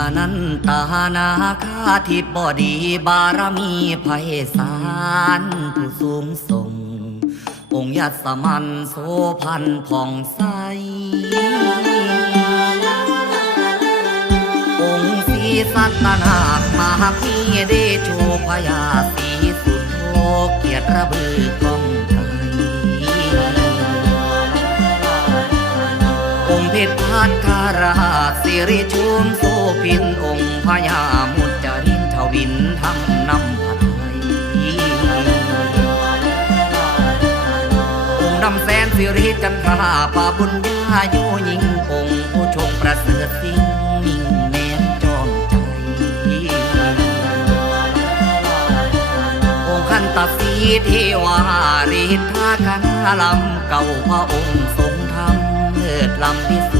อนันตานาคาทิบดีบารมีไพศาลผู้สูงส่งองค์ยศมันโสพันผ่องใสองค์ศรีสัตนาคมหาพีเดโชพยาศรีสุโธเกียรติระบือกองไกลองค์เพชรพัทราราชสิริชุมโสพินองค์พญามุจจรินทวินทำนำผัดไทยองค์ดำแสนสิริจันทราปาบุญญาโยยิ่งองค์ผู้ชงประเสริฐสิ่งนิ่งแน่นจอมใจองค์ขันตสีเทวาฤทธาคณาลำเก่าพระองค์ทรงธรรมเลิศลำพิสุ